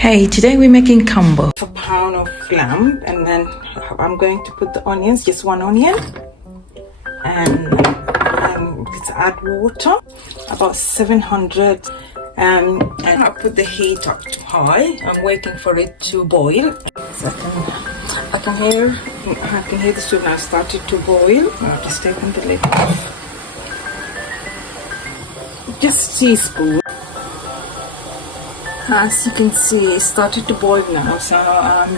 Hey, today we're making Kumbo. A pound of lamb, and then I'm going to put the onions, just one onion, and let's add water, about 700, and I put the heat up to high. I'm waiting for it to boil. So I can hear the soup now started to boil. I'll just taken the lid off. Just teaspoon. As you can see, it started to boil now, so I'm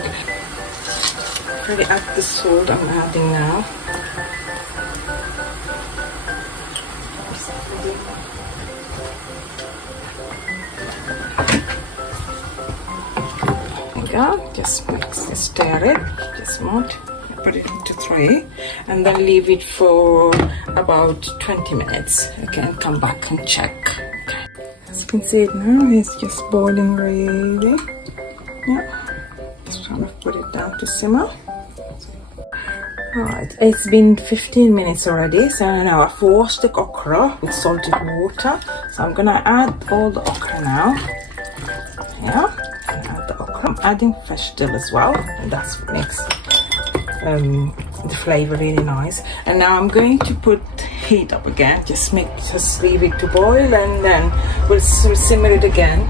ready to add the salt I'm adding now. There we go, just stir it, just not put it into tray, and then leave it for about 20 minutes. Okay, and come back and check. As you can see it now, it's just boiling really. Yeah, just trying to put it down to simmer. Alright, it's been 15 minutes already, so now I've washed the okra with salted water. So I'm gonna add all the okra now. Yeah, add the okra. I'm adding fresh dill as well, and that's what makes the flavor really nice. And now I'm going to put heat up again, just leave it to boil, and then we'll simmer it again.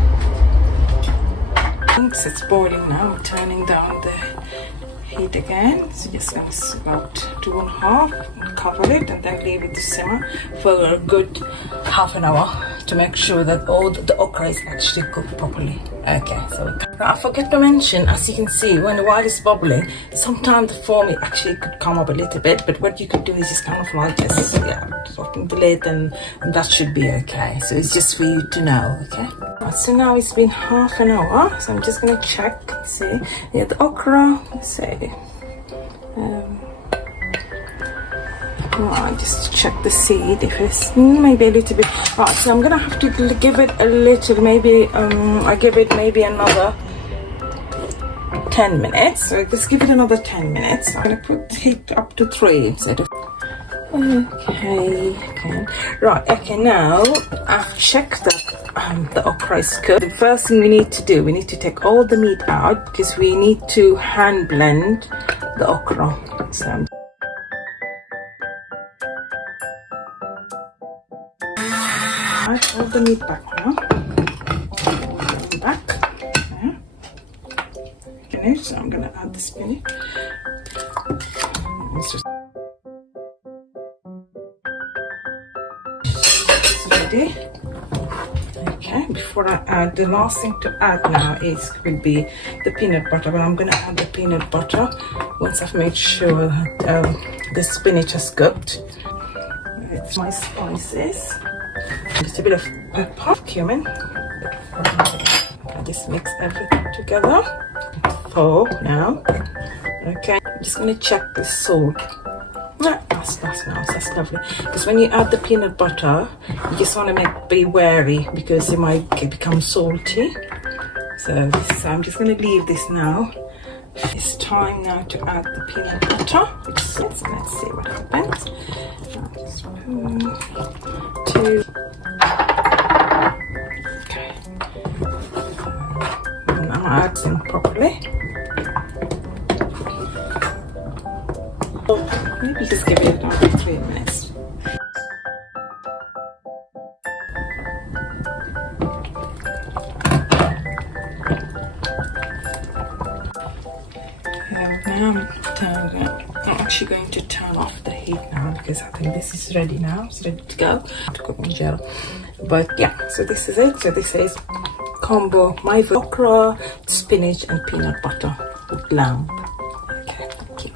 Once it's boiling now, I'm turning down the heat again, so just about 2.5 and cover it, and then leave it to simmer for a good half an hour to make sure that all the okra is actually cooked properly. Okay, so I forgot to mention, as you can see, while it's bubbling, sometimes the foam actually could come up a little bit, but what you could do is just kind of like just open the lid, and that should be okay. So it's just for you to know. Okay, so now it's been half an hour, so I'm just gonna check and see. Yeah, the okra, let's say just check the seed if it's maybe a little bit. Right, so I'm gonna have to give it a little, maybe I give it maybe another 10 minutes. So just give it another 10 minutes. I'm gonna put heat up to 3 instead of. Okay, right. Okay, now I've checked that the okra is cooked. The first thing we need to do, we need to take all the meat out because we need to hand blend the okra. So add all the meat back now. Yeah. Finished. So I'm gonna add the spinach. It's ready. Okay, before I add, the last thing to add now will be the peanut butter. But I'm gonna add the peanut butter once I've made sure that the spinach is cooked. It's my spices. Just a bit of pepper, cumin. I just mix everything together. So now, okay, I'm just gonna check the salt. That's nice, that's lovely. Because when you add the peanut butter, you just want to be wary because it might become salty. So I'm just gonna leave this now. It's time now to add the peanut butter. So let's see what happens. Just 2. Okay. Now add them properly. Maybe just give it another 3 minutes. Now I'm actually going to turn off the heat now because I think this is ready now. It's ready to go. To cook in gel. But yeah, so this is it. So this is Kumbo, my okra, spinach, and peanut butter with lamb. Okay, thank you.